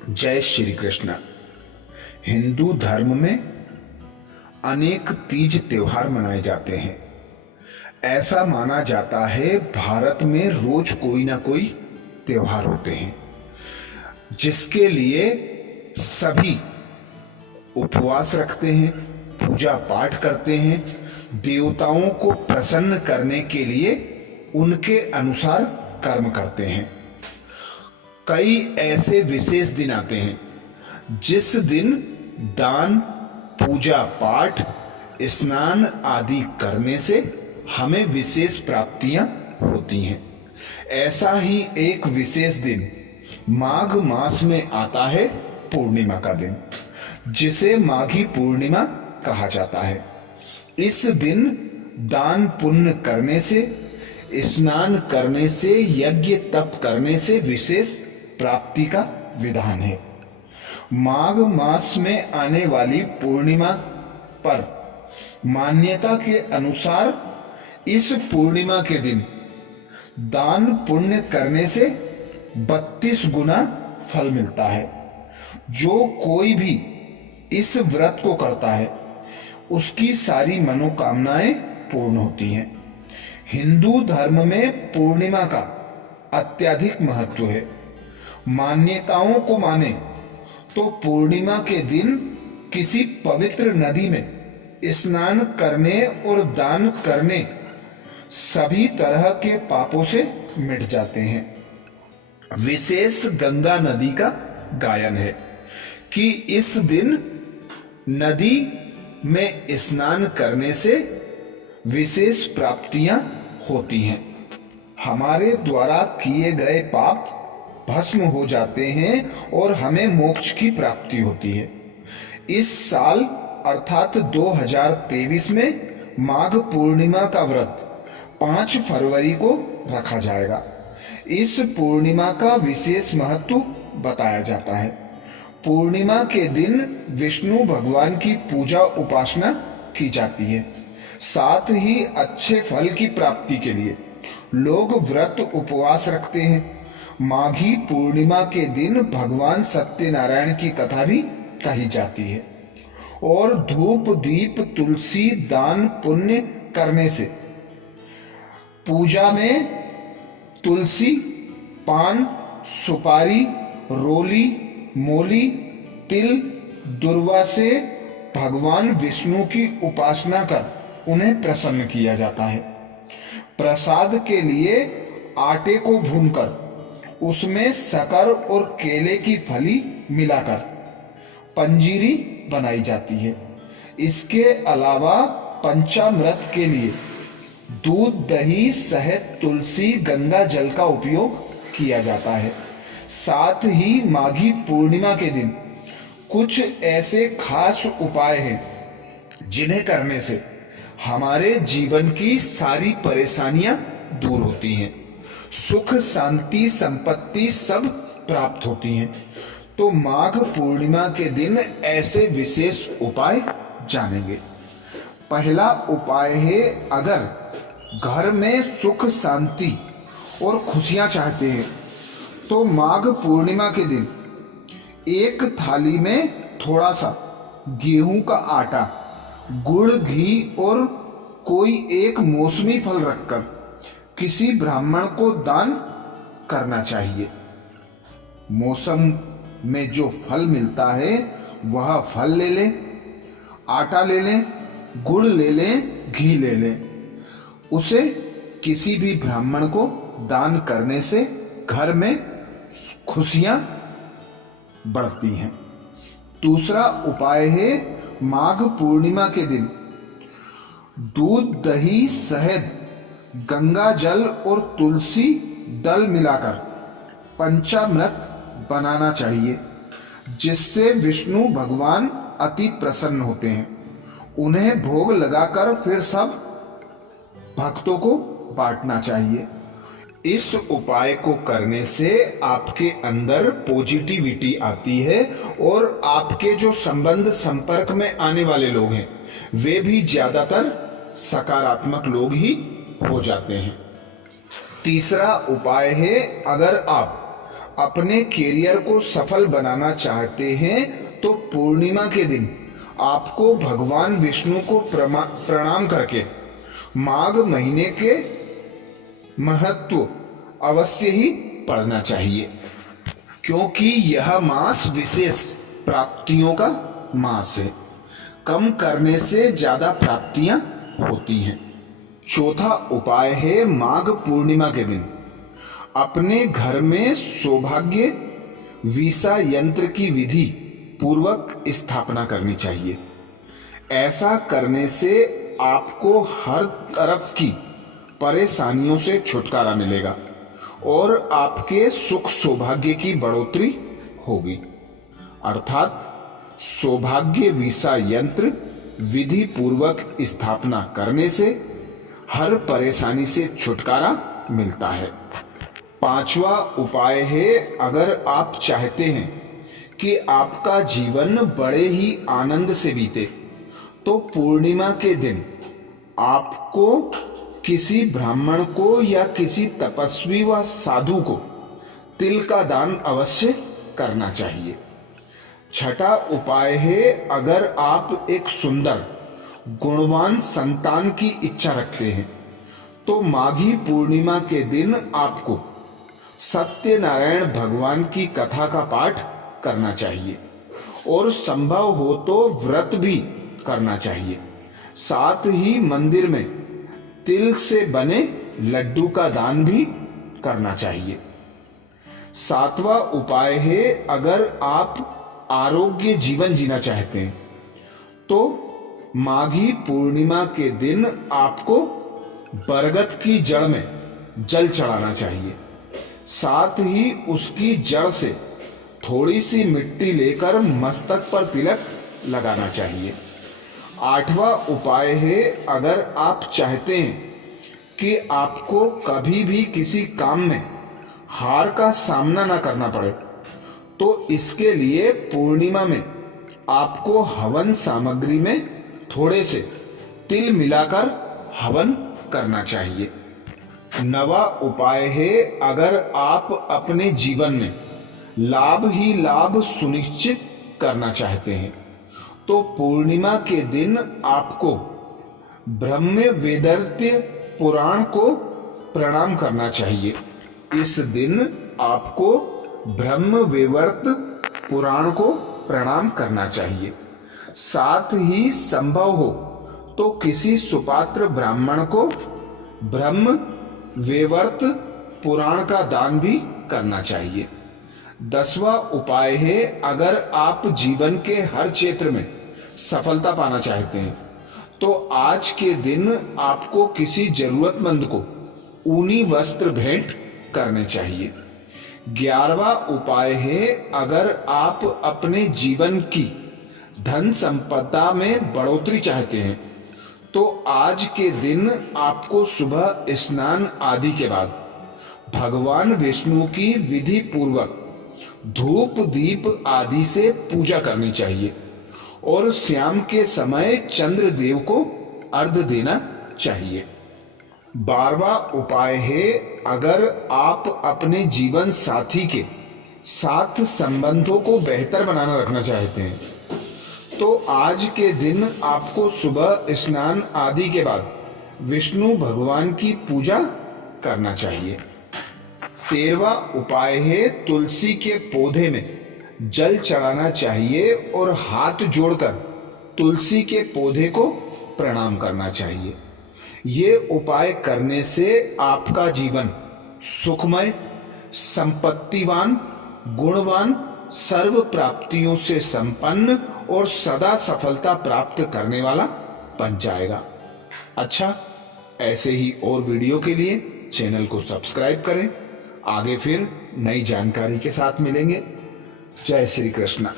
जय श्री कृष्ण। हिंदू धर्म में अनेक तीज त्योहार मनाए जाते हैं। ऐसा माना जाता है भारत में रोज कोई ना कोई त्योहार होते हैं जिसके लिए सभी उपवास रखते हैं, पूजा पाठ करते हैं, देवताओं को प्रसन्न करने के लिए उनके अनुसार कर्म करते हैं। कई ऐसे विशेष दिन आते हैं जिस दिन दान, पूजा पाठ, स्नान आदि करने से हमें विशेष प्राप्तियां होती हैं। ऐसा ही एक विशेष दिन माघ मास में आता है, पूर्णिमा का दिन, जिसे माघी पूर्णिमा कहा जाता है। इस दिन दान पुण्य करने से, स्नान करने से, यज्ञ तप करने से विशेष प्राप्ति का विधान है। माघ मास में आने वाली पूर्णिमा पर मान्यता के अनुसार इस पूर्णिमा के दिन दान पुण्य करने से 32 गुना फल मिलता है। जो कोई भी इस व्रत को करता है उसकी सारी मनोकामनाएं पूर्ण होती हैं। हिंदू धर्म में पूर्णिमा का अत्यधिक महत्व है। मान्यताओं को माने तो पूर्णिमा के दिन किसी पवित्र नदी में स्नान करने और दान करने सभी तरह के पापों से मिट जाते हैं। विशेष गंगा नदी का गायन है कि इस दिन नदी में स्नान करने से विशेष प्राप्तियां होती हैं। हमारे द्वारा किए गए पाप भस्म हो जाते हैं और हमें मोक्ष की प्राप्ति होती है। इस साल अर्थात 2023 में माघ पूर्णिमा का व्रत 5 फरवरी को रखा जाएगा। इस पूर्णिमा का विशेष महत्व बताया जाता है। पूर्णिमा के दिन विष्णु भगवान की पूजा उपासना की जाती है। साथ ही अच्छे फल की प्राप्ति के लिए लोग व्रत उपवास रखते हैं। माघी पूर्णिमा के दिन भगवान सत्यनारायण की कथा भी कही जाती है और धूप दीप तुलसी दान पुण्य करने से पूजा में तुलसी, पान, सुपारी, रोली, मोली, तिल, दुर्वा से भगवान विष्णु की उपासना कर उन्हें प्रसन्न किया जाता है। प्रसाद के लिए आटे को भूनकर उसमें शक्कर और केले की फली मिलाकर पंजीरी बनाई जाती है। इसके अलावा पंचामृत के लिए दूध, दही, शहद, तुलसी, गंगा जल का उपयोग किया जाता है। साथ ही माघी पूर्णिमा के दिन कुछ ऐसे खास उपाय हैं जिन्हें करने से हमारे जीवन की सारी परेशानियां दूर होती हैं, सुख शांति संपत्ति सब प्राप्त होती हैं। तो माघ पूर्णिमा के दिन ऐसे विशेष उपाय जानेंगे। पहला उपाय है, अगर घर में सुख शांति और खुशियां चाहते हैं तो माघ पूर्णिमा के दिन एक थाली में थोड़ा सा गेहूं का आटा, गुड़, घी और कोई एक मौसमी फल रखकर किसी ब्राह्मण को दान करना चाहिए। मौसम में जो फल मिलता है वह फल ले लें, आटा ले लें, गुड़ ले लें, घी ले लें। उसे किसी भी ब्राह्मण को दान करने से घर में खुशियां बढ़ती हैं। दूसरा उपाय है, माघ पूर्णिमा के दिन दूध, दही, शहद, गंगा जल और तुलसी दल मिलाकर पंचामृत बनाना चाहिए, जिससे विष्णु भगवान अति प्रसन्न होते हैं। उन्हें भोग लगाकर फिर सब भक्तों को बांटना चाहिए। इस उपाय को करने से आपके अंदर पॉजिटिविटी आती है और आपके जो संबंध संपर्क में आने वाले लोग हैं वे भी ज्यादातर सकारात्मक लोग ही हो जाते हैं। तीसरा उपाय है, अगर आप अपने कैरियर को सफल बनाना चाहते हैं तो पूर्णिमा के दिन आपको भगवान विष्णु को प्रणाम करके माघ महीने के महत्व अवश्य ही पढ़ना चाहिए, क्योंकि यह मास विशेष प्राप्तियों का मास है। कम करने से ज्यादा प्राप्तियां होती हैं। चौथा उपाय है माघ पूर्णिमा के दिन अपने घर में सौभाग्य वीसा यंत्र की विधि पूर्वक स्थापना करनी चाहिए। ऐसा करने से आपको हर तरफ की परेशानियों से छुटकारा मिलेगा और आपके सुख सौभाग्य की बढ़ोतरी होगी। अर्थात सौभाग्य वीसा यंत्र विधि पूर्वक स्थापना करने से हर परेशानी से छुटकारा मिलता है। पांचवा उपाय है, अगर आप चाहते हैं कि आपका जीवन बड़े ही आनंद से बीते तो पूर्णिमा के दिन आपको किसी ब्राह्मण को या किसी तपस्वी व साधु को तिल का दान अवश्य करना चाहिए। छठा उपाय है, अगर आप एक सुंदर गुणवान संतान की इच्छा रखते हैं तो माघी पूर्णिमा के दिन आपको सत्यनारायण भगवान की कथा का पाठ करना चाहिए और संभव हो तो व्रत भी करना चाहिए। साथ ही मंदिर में तिल से बने लड्डू का दान भी करना चाहिए। सातवां उपाय है, अगर आप आरोग्य जीवन जीना चाहते हैं तो माघी पूर्णिमा के दिन आपको बरगद की जड़ में जल चढ़ाना चाहिए। साथ ही उसकी जड़ से थोड़ी सी मिट्टी लेकर मस्तक पर तिलक लगाना चाहिए। आठवां उपाय है, अगर आप चाहते हैं कि आपको कभी भी किसी काम में हार का सामना ना करना पड़े तो इसके लिए पूर्णिमा में आपको हवन सामग्री में थोड़े से तिल मिलाकर हवन करना चाहिए। नवा उपाय है, अगर आप अपने जीवन में लाभ ही लाभ सुनिश्चित करना चाहते हैं तो पूर्णिमा के दिन आपको ब्रह्म वेदर्त्य पुराण को प्रणाम करना चाहिए। इस दिन आपको ब्रह्म वेवर्त पुराण को प्रणाम करना चाहिए। साथ ही संभव हो तो किसी सुपात्र ब्राह्मण को ब्रह्म वेवर्त पुराण का दान भी करना चाहिए। 10वां उपाय है, अगर आप जीवन के हर क्षेत्र में सफलता पाना चाहते हैं तो आज के दिन आपको किसी जरूरतमंद को ऊनी वस्त्र भेंट करने चाहिए। 11वां उपाय है, अगर आप अपने जीवन की धन संपदा में बढ़ोतरी चाहते हैं तो आज के दिन आपको सुबह स्नान आदि के बाद भगवान विष्णु की विधि पूर्वक धूप दीप आदि से पूजा करनी चाहिए और शाम के समय चंद्र देव को अर्घ्य देना चाहिए। 12वां उपाय है, अगर आप अपने जीवन साथी के साथ संबंधों को बेहतर बनाना रखना चाहते हैं तो आज के दिन आपको सुबह स्नान आदि के बाद विष्णु भगवान की पूजा करना चाहिए। 13वां उपाय है, तुलसी के पौधे में जल चढ़ाना चाहिए और हाथ जोड़कर तुलसी के पौधे को प्रणाम करना चाहिए। ये उपाय करने से आपका जीवन सुखमय, संपत्तिवान, गुणवान, सर्व प्राप्तियों से संपन्न और सदा सफलता प्राप्त करने वाला बन जाएगा। अच्छा, ऐसे ही और वीडियो के लिए चैनल को सब्सक्राइब करें। आगे फिर नई जानकारी के साथ मिलेंगे। जय श्री कृष्ण।